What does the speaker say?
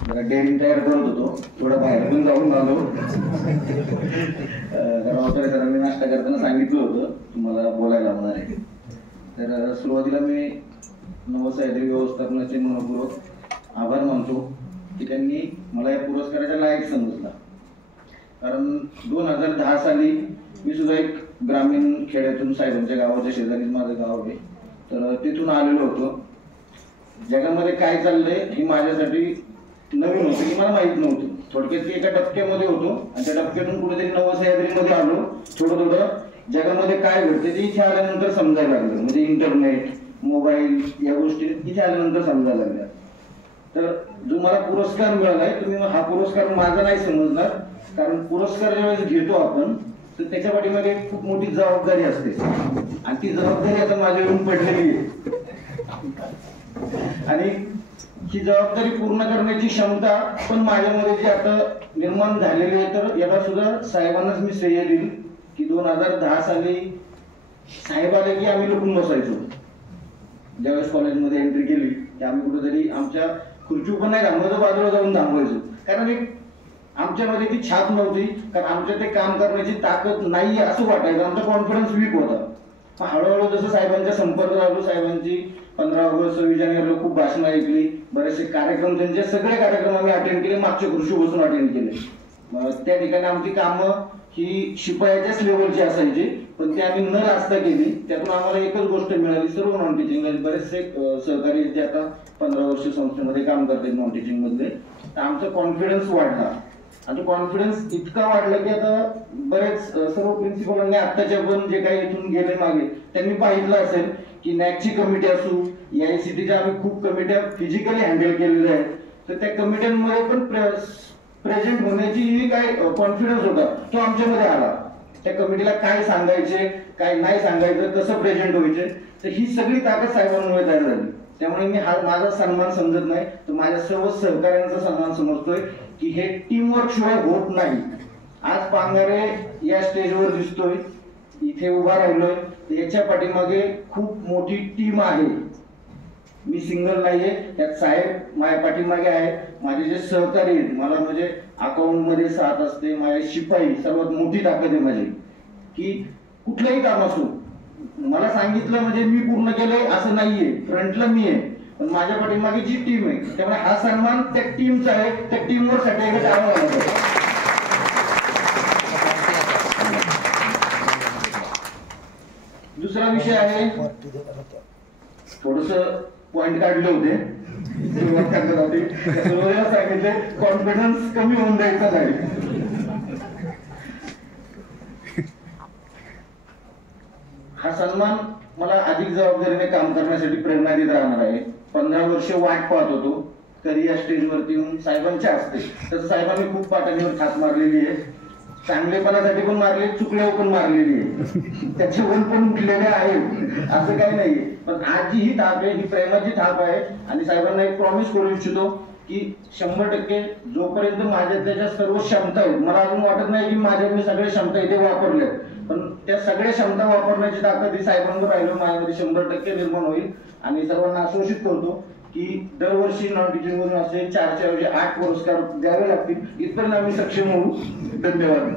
जरा डेअरिंग तयार करत होतो, थोडं बाहेर पण जाऊन आलो. रावतरे सरांनी नाश्ता करताना सांगितलं होतं तुम्हाला बोलायला होणार आहे. तर सुरुवातीला मी नवसह्याद्री व्यवस्थापनाचे मनपूर्वक आभार मानतो की त्यांनी मला या पुरस्काराच्या लायक समजला. कारण 2010 साली मी सुद्धा एक ग्रामीण खेड्यातून साहेबांच्या गावाच्या शेजारीच माझं गाव आहे, तर तिथून आलेलो होतो. जगामध्ये काय चाललंय हे माझ्यासाठी नवीन होतं की मला माहित नव्हतं. थोडक्यात एका टप्प्यामध्ये होतो आणि त्या टप्प्यातून कुठेतरी नवसह्याद्रीमध्ये आलो. थोडं थोडं जगामध्ये काय घडते ते इथे आल्यानंतर समजायला लागलं. म्हणजे इंटरनेट, मोबाईल या गोष्टी इथे आल्यानंतर समजायला लागल्या. तर जो मला पुरस्कार मिळालाय, तुम्ही हा पुरस्कार माझा नाही समजणार, कारण पुरस्कार ज्यावेळेस घेतो आपण तर त्याच्या पाठीमागे खूप मोठी जबाबदारी असते आणि ती जबाबदारी आता माझ्यावरून पडलेली आहे. आणि ही जबाबदारी पूर्ण करण्याची क्षमता पण माझ्यामध्ये जी आता निर्माण झालेली आहे, तर याला सुद्धा साहेबांनाच मी श्रेय देईल की 2010 साली साहेब आले की आम्ही लपून बसायचो. ज्यावेळेस कॉलेजमध्ये एंट्री केली की आम्ही कुठेतरी आमच्या खुर्ची पण नाही थांबवायचो, बाजूला जाऊन थांबवायचो. कारण एक आमच्यामध्ये ती छाप नव्हती, कारण आमच्या ते काम करण्याची ताकद नाही असं वाटायचं. आमचा कॉन्फिडन्स वीक होता. हळूहळू जसं साहेबांच्या संपर्क आलो, साहेबांची 15 ऑगस्ट 26 जानेवारीला खूप भाषणं ऐकली, बरेचसे कार्यक्रम, त्यांचे सगळे कार्यक्रम आम्ही अटेंड केले, मागच्या खुर्ची बसून अटेंड केले. त्या ठिकाणी आमची कामं ही शिपायाच्याच लेवलची असायची, पण ते आम्ही न लाजता केली. त्यातून आम्हाला एकच गोष्ट मिळाली, सर्व नॉन टीचिंग बरेचसे सहकारी जे आता 15 वर्ष संस्थेमध्ये काम करतात नॉन टीचिंग मधले, तर आमचा कॉन्फिडन्स वाढला. आणि कॉन्फिडन्स इतका वाढला की आता बरेच सर्व प्रिन्सिपलांनी आत्ताच्या पण जे काही इथून गेले मागे त्यांनी पाहिलं असेल की नॅकची कमिटी असू, AICTच्या आम्ही खूप कमिट्या फिजिकली हँडल केलेल्या आहेत. तर त्या कमिट्यांमध्ये पण प्रेझेंट होण्याची काय कॉन्फिडन्स होता तो आमच्यामध्ये आला. त्या कमिटीला काय सांगायचे, काय नाही सांगायचं, कसं प्रेझेंट व्हायचे, तर ही सगळी ताकद साहेबांमुळे तयार झाली. त्यामुळे मी हा माझा सन्मान समजत नाही, तर माझ्या सर्व सहकार्यांचा सन्मान समजतोय की हे टीमवर्क शिवाय होत नाही. आज पांगारे या स्टेजवर दिसतोय, इथे उभा राहिलोय, याच्या पाठीमागे खूप मोठी टीम आहे. मी सिंगल नाहीये, त्यात साहेब माझ्या पाठीमागे आहे, माझे जे सहकारी आहेत, मला म्हणजे अकाउंट मध्ये साथ असते, माझे शिपाई, सर्वात मोठी ताकद आहे माझी की कुठलंही काम असो मला सांगितलं म्हणजे मी पूर्ण केलंय असं नाहीये. फ्रंटला मी आहे, पण माझ्या पाठीमागे जी टीम आहे, त्यामुळे हा सन्मान त्या टीमचा आहे. त्या टीमवर साठी टाळा लागतो. दुसरा विषय आहे, थोडस पॉइंट काढले होते सुरुवातीला सांगितले, कॉन्फिडन्स कमी होऊन द्यायचा नाही. हा सन्मान मला अधिक जबाबदारीने काम करण्यासाठी प्रेरणा देत राहणार आहे. 15 वर्ष वाट पाहत होतो कधी या स्टेजवरती येऊन साहेबांच्या हस्ते. तसं साहेबांनी खूप पाठीवर थाप मारलेली आहे, चांगलेपणासाठी पण मारले, चुकल्यावर पण मारलेली आहे, त्याच्यावर पण उठलेले आहेत, असं काही नाही. पण आज जी ही थाप आहे ही प्रेमाची थाप आहे. आणि साहेबांना एक प्रॉमिस करू इच्छितो की 100% जोपर्यंत माझ्या त्याच्या सर्व क्षमता आहेत, मला अजून वाटत नाही की माझ्या मी सगळे क्षमता इथे वापरले, पण त्या सगळ्या क्षमता वापरण्याची ताकद ही साहेबांवर राहिलो माझ्यामध्ये 100% निर्माण होईल. आणि सर्वांना आश्वासित करतो की दरवर्षी नॉन टीचिंग मधून असे 4 8 पुरस्कार द्यावे लागतील, इथपर्यंत आम्ही सक्षम होऊ. धन्यवाद.